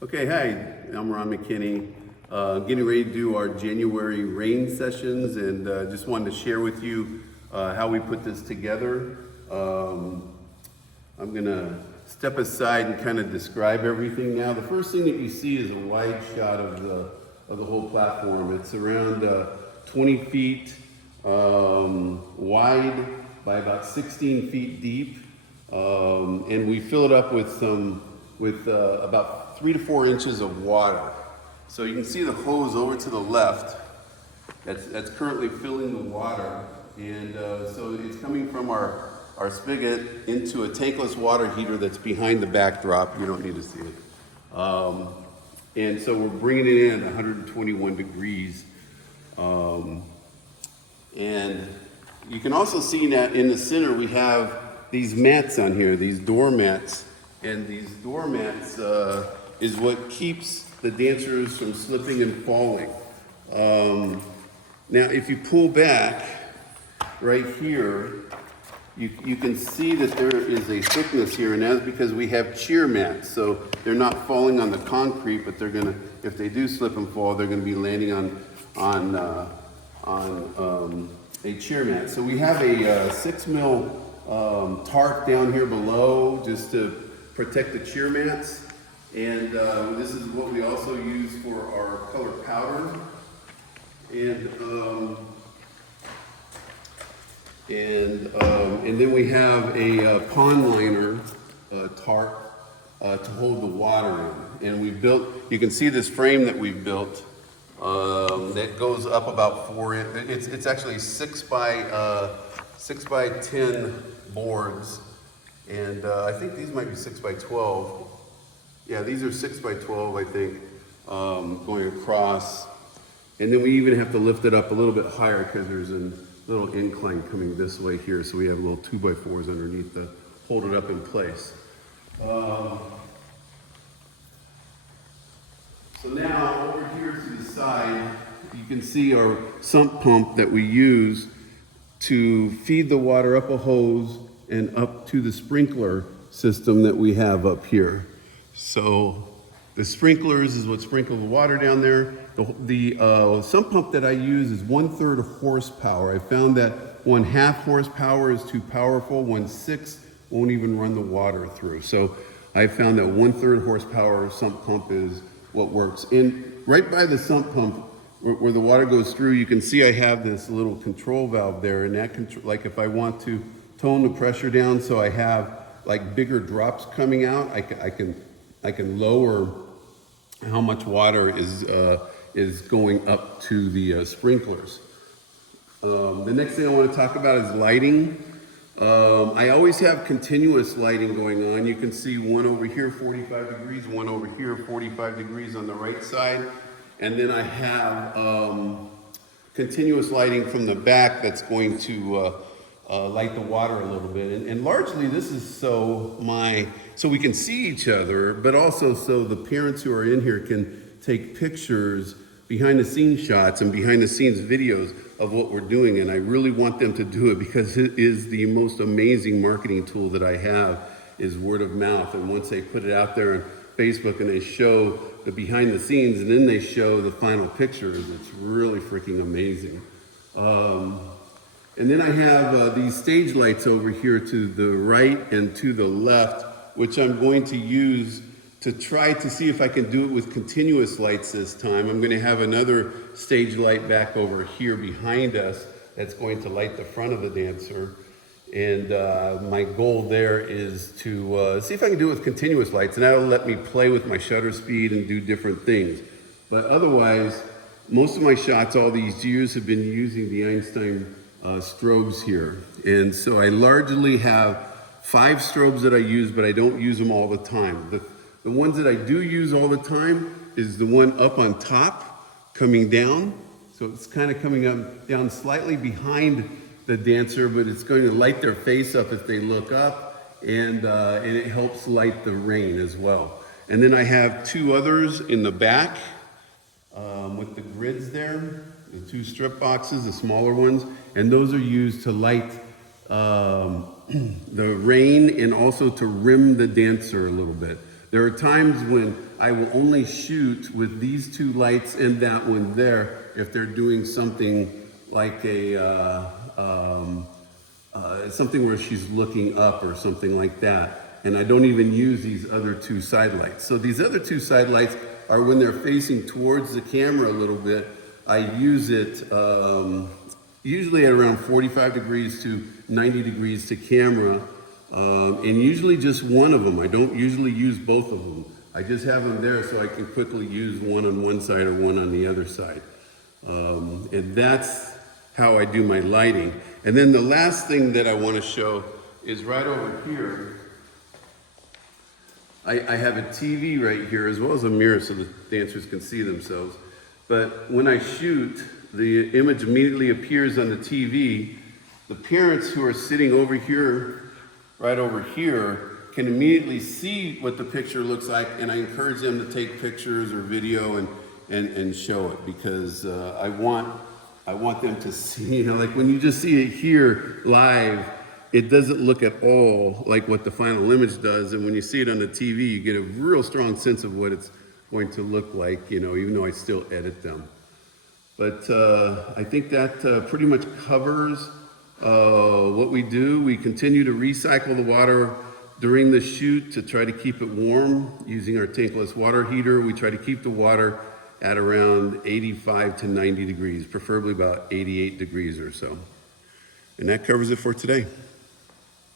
Okay, hi, I'm Ron McKinney. Getting ready to do our January rain sessions, and just wanted to share with you how we put this together. I'm gonna step aside and kind of describe everything now. The first thing that you see is a wide shot of the whole platform. It's around 20 feet wide by about 16 feet deep, and we fill it up with about 3 to 4 inches of water. So you can see the hose over to the left that's currently filling the water, and so it's coming from our spigot into a tankless water heater that's behind the backdrop. You don't need to see it. And so we're bringing it in at 121 degrees. And you can also see that in the center we have these mats on here, these doormats. And these doormats is what keeps the dancers from slipping and falling. Now, if you pull back right here, you can see that there is a thickness here, and that's because we have cheer mats. So they're not falling on the concrete, but they're gonna, if they do slip and fall, they're gonna be landing on a cheer mat. So we have a 6 mil tarp down here below just to protect the cheer mats. And this is what we also use for our color powder. And then we have a pond liner tarp to hold the water in. And we built, you can see this frame that we've built that goes up about 4 inches. It's actually 6 by 10 boards. And I think these might be 6 by 12. Yeah, these are 6 by 12, I think, going across. And then we even have to lift it up a little bit higher because there's a little incline coming this way here. So we have little 2 by 4s underneath to hold it up in place. So now over here to the side, you can see our sump pump that we use to feed the water up a hose and up to the sprinkler system that we have up here. So the sprinklers is what sprinkle the water down there. The sump pump that I use is 1/3 horsepower. I found that 1/2 horsepower is too powerful. 1/6 won't even run the water through. So I found that 1/3 horsepower sump pump is what works. And right by the sump pump, where the water goes through, you can see I have this little control valve there, and that control, like if I want to tone the pressure down so I have like bigger drops coming out, I can lower how much water is going up to the sprinklers. The next thing I want to talk about is lighting. I always have continuous lighting going on. You can see one over here 45 degrees, one over here 45 degrees on the right side. And then I have continuous lighting from the back that's going to light the water a little bit. And largely this is so we can see each other, but also so the parents who are in here can take pictures, behind the scenes shots and behind the scenes videos of what we're doing. And I really want them to do it because it is the most amazing marketing tool that I have, is word of mouth. And once they put it out there on Facebook and they show the behind the scenes and then they show the final pictures, it's really freaking amazing. And then I have these stage lights over here to the right and to the left, which I'm going to use to try to see if I can do it with continuous lights this time. I'm going to have another stage light back over here behind us that's going to light the front of the dancer. And my goal there is to see if I can do it with continuous lights, and that'll let me play with my shutter speed and do different things. But otherwise, most of my shots all these years have been using the Einstein strobes here. And so I largely have 5 strobes that I use, but I don't use them all the time. The ones that I do use all the time is the one up on top coming down. So it's kind of coming up down slightly behind the dancer, but it's going to light their face up if they look up, and it helps light the rain as well. And then I have 2 others in the back with the grids there, the 2 strip boxes, the smaller ones, and those are used to light the rain and also to rim the dancer a little bit. There are times when I will only shoot with these two lights and that one there if they're doing something like something where she's looking up or something like that. And I don't even use these other two side lights. So these other two side lights are when they're facing towards the camera a little bit. I use it usually at around 45 degrees to 90 degrees to camera. And usually just one of them. I don't usually use both of them. I just have them there so I can quickly use one on one side or one on the other side. And that's how I do my lighting. And then the last thing that I want to show is right over here. I have a TV right here as well as a mirror so the dancers can see themselves. But when I shoot, the image immediately appears on the TV. The parents who are sitting over here, right over here, can immediately see what the picture looks like, and I encourage them to take pictures or video and show it, because I want them to see, like when you just see it here live, it doesn't look at all like what the final image does, and when you see it on the TV, you get a real strong sense of what it's going to look like, even though I still edit them. But I think that pretty much covers what we do. We continue to recycle the water during the shoot to try to keep it warm using our tankless water heater. We try to keep the water at around 85 to 90 degrees, preferably about 88 degrees or so. And that covers it for today.